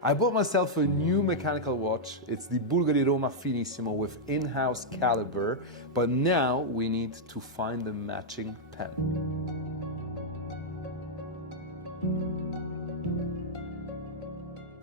I bought myself a new mechanical watch. It's the Bvlgari Roma Finissimo with in-house caliber, but now we need to find the matching pen.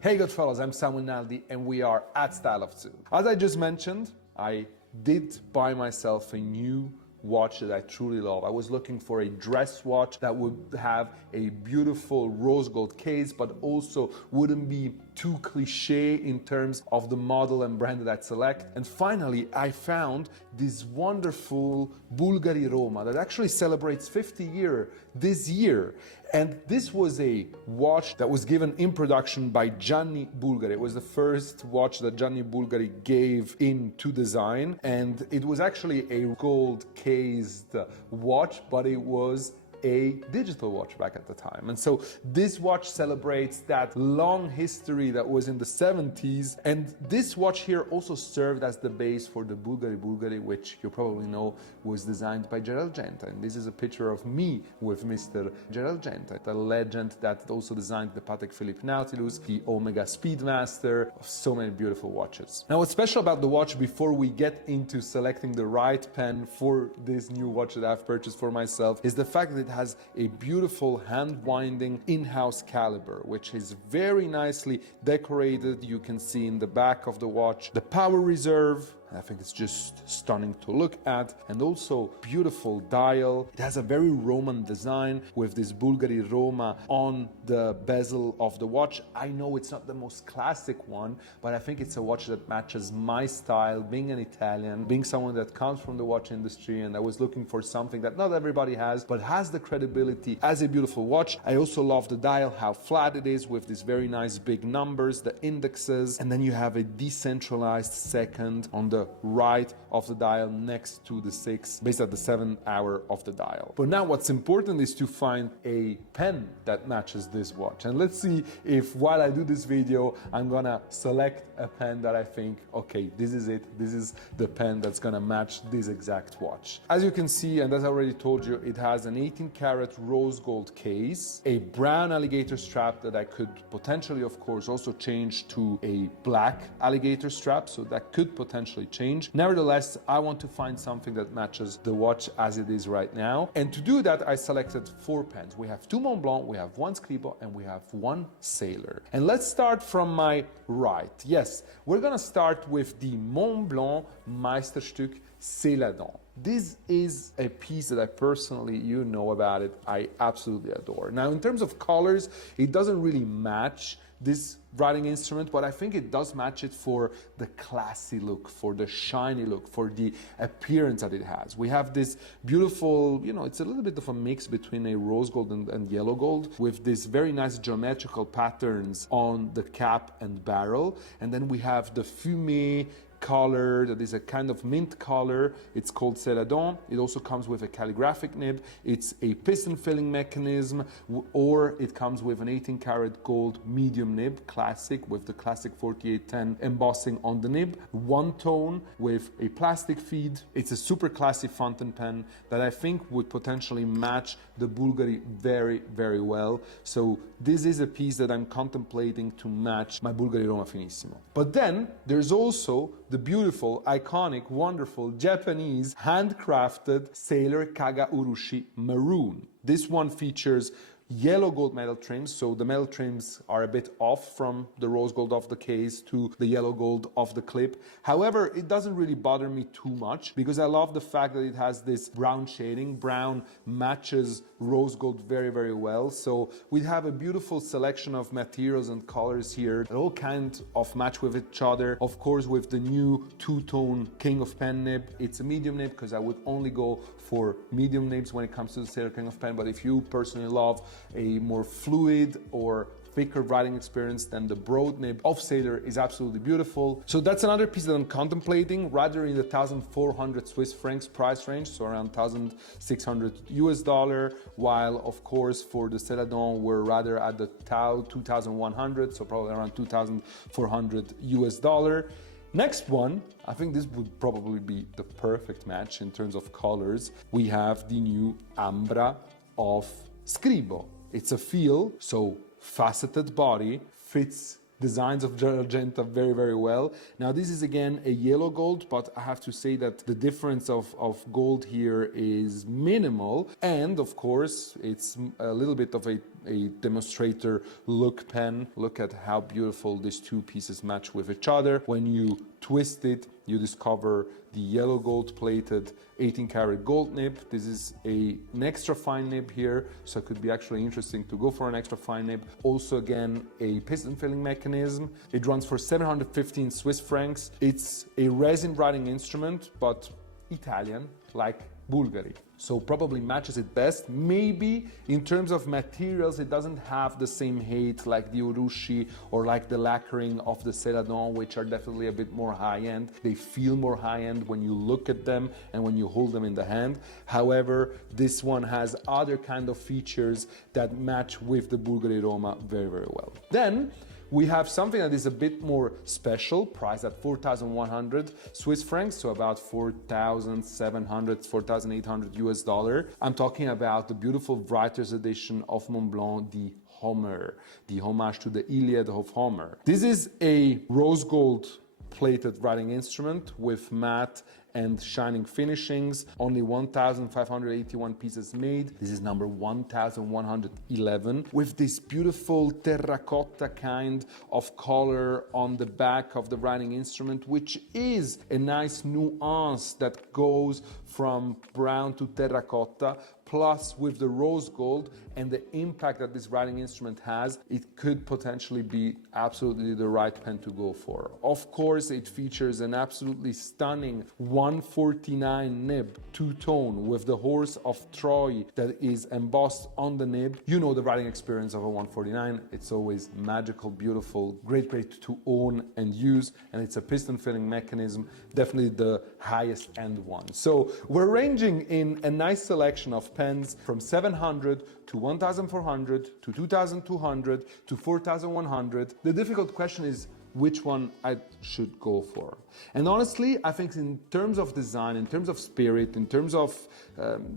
Hey good fellas, I'm Naldi and we are at Style of Zug. As I just mentioned, I did buy myself a new watch that I truly love. I was looking for a dress watch that would have a beautiful rose gold case, but also wouldn't be too cliche in terms of the model and brand that I'd select. And finally, I found this wonderful Bvlgari Roma that actually celebrates 50 years this year. And this was a watch that was given in production by Gianni Bulgari. It was the first watch that Gianni Bulgari gave into design. And it was actually a gold cased watch, but it was a digital watch back at the time. And so this watch celebrates that long history that was in the 70s. And this watch here also served as the base for the Bvlgari, which you probably know was designed by Gerald Genta. And this is a picture of me with Mr. Gerald Genta, the legend that also designed the Patek Philippe Nautilus, the Omega Speedmaster, so many beautiful watches. Now, what's special about the watch before we get into selecting the right pen for this new watch that I've purchased for myself is the fact that it has a beautiful hand-winding in-house caliber, which is very nicely decorated. You can see in the back of the watch the power reserve. I think it's just stunning to look at, and also beautiful dial. It has a very Roman design with this Bvlgari Roma on the bezel of the watch. I know it's not the most classic one, but I think it's a watch that matches my style, being an Italian, being someone that comes from the watch industry, and I was looking for something that not everybody has, but has the credibility as a beautiful watch. I also love the dial, how flat it is with these very nice big numbers, the indexes, and then you have a decentralized second on the right of the dial next to the 6, based at the 7 hour of the dial. But now what's important is to find a pen that matches this watch. And let's see if while I do this video, I'm gonna select a pen that I think, okay, this is it. This is the pen that's gonna match this exact watch. As you can see, and as I already told you, it has an 18 karat rose gold case, a brown alligator strap that I could potentially, of course, also change to a black alligator strap, so that could potentially change. Nevertheless, I want to find something that matches the watch as it is right now. And to do that, I selected 4 pens. We have 2 Montblanc, we have 1 Scribo, and we have 1 Sailor. And let's start from my right. Yes, we're gonna start with the Montblanc Meisterstück Sadon. This is a piece that I personally, you know about it, I absolutely adore. Now, in terms of colors, it doesn't really match this writing instrument, but I think it does match it for the classy look, for the shiny look, for the appearance that it has. We have this beautiful, you know, it's a little bit of a mix between a rose gold and yellow gold with this very nice geometrical patterns on the cap and barrel. And then we have the fumé color that is a kind of mint color. It's called Sadon. It also comes with a calligraphic nib. It's a piston filling mechanism, or it comes with an 18 karat gold medium nib, classic, with the classic 4810 embossing on the nib. 1 tone with a plastic feed. It's a super classy fountain pen that I think would potentially match the Bvlgari very, very well. So this is a piece that I'm contemplating to match my Bvlgari Roma Finissimo. But then there's also the beautiful, iconic, wonderful Japanese handcrafted Sailor Kaga Urui Maroon. This one features yellow gold metal trims, so the metal trims are a bit off from the rose gold of the case to the yellow gold of the clip. However, it doesn't really bother me too much because I love the fact that it has this brown shading. Brown matches rose gold very, very well. So we have a beautiful selection of materials and colors here that all kind of match with each other. Of course, with the new 2-tone King of Pen nib, it's a medium nib because I would only go for medium nibs when it comes to the Sailor King of Pen. But if you personally love a more fluid or thicker writing experience, then the broad nib of Sailor is absolutely beautiful. So that's another piece that I'm contemplating, rather in the 1,400 Swiss francs price range, so around 1,600 US dollar, while of course for the Celadon we're rather at the 2,100, so probably around 2,400 US dollar. Next one, I think this would probably be the perfect match in terms of colors. We have the new Ambra of Scribo. It's a feel, so faceted body, fits designs of Argenta very, very well. Now this is again a yellow gold, but I have to say that the difference of gold here is minimal, and of course it's a little bit of a demonstrator look pen. Look at how beautiful these two pieces match with each other. When you twist it, you discover the yellow gold plated 18 karat gold nib. This is an extra fine nib here, so it could be actually interesting to go for an extra fine nib. Also again, a piston filling mechanism. It runs for 715 Swiss francs. It's a resin writing instrument, but Italian, like Bvlgari. So probably matches it best. Maybe in terms of materials, it doesn't have the same height like the Urui or like the lacquering of the Sadon, which are definitely a bit more high-end. They feel more high-end when you look at them and when you hold them in the hand. However, this one has other kind of features that match with the Bvlgari Roma very, very well. Then we have something that is a bit more special, priced at 4,100 Swiss francs, so about 4,700, 4,800 US dollar. I'm talking about the beautiful writer's edition of Mlon The Homer, the homage to the Iliad of Homer. This is a rose gold plated writing instrument with matte and shining finishings. Only 1,581 pieces made. This is number 1,111 with this beautiful terracotta kind of color on the back of the writing instrument, which is a nice nuance that goes from brown to terracotta. Plus, with the rose gold and the impact that this writing instrument has, it could potentially be absolutely the right pen to go for. Of course, it features an absolutely stunning 149 nib, two-tone, with the horse of Troy that is embossed on the nib. You know the writing experience of a 149. It's always magical, beautiful, great to own and use, and it's a piston filling mechanism, definitely the highest end one. So we're ranging in a nice selection of pens from 700 to 1,400 to 2,200 to 4,100. The difficult question is which one I should go for. And honestly, I think in terms of design, in terms of spirit, in terms of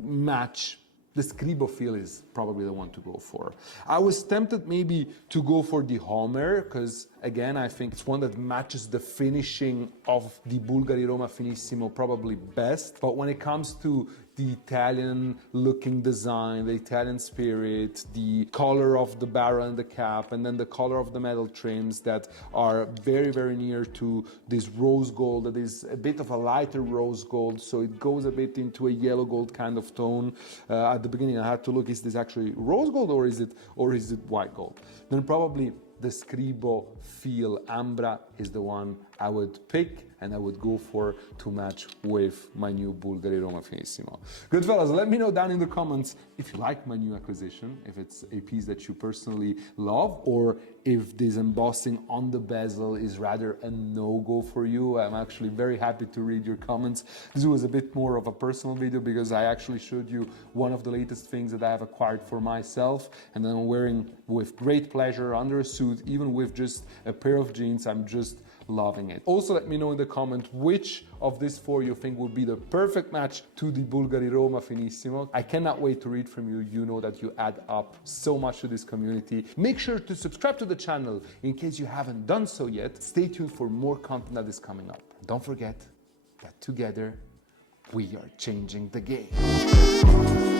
match, the Scribo feel is probably the one to go for. I was tempted maybe to go for the Homer, because again, I think it's one that matches the finishing of the Bvlgari Roma Finissimo probably best. But when it comes to the Italian looking design, the Italian spirit, the color of the barrel and the cap, and then the color of the metal trims that are very, very near to this rose gold that is a bit of a lighter rose gold, so it goes a bit into a yellow gold kind of tone. At the beginning I had to look, is this actually rose gold or is it white gold? Then probably the Scribo feel Ambra is the one I would pick and I would go for to match with my new Bvlgari Roma Finissimo. Good fellas, let me know down in the comments if you like my new acquisition, if it's a piece that you personally love, or if this embossing on the bezel is rather a no-go for you. I'm actually very happy to read your comments. This was a bit more of a personal video because I actually showed you one of the latest things that I have acquired for myself and then I'm wearing with great pleasure under a suit, even with just a pair of jeans. I'm just loving it. Also, let me know in the comment which of these four you think would be the perfect match to the Bvlgari Roma Finissimo. I cannot wait to read from you. You know that you add up so much to this community. Make sure to subscribe to the channel in case you haven't done so yet. Stay tuned for more content that is coming up. And don't forget that together we are changing the game.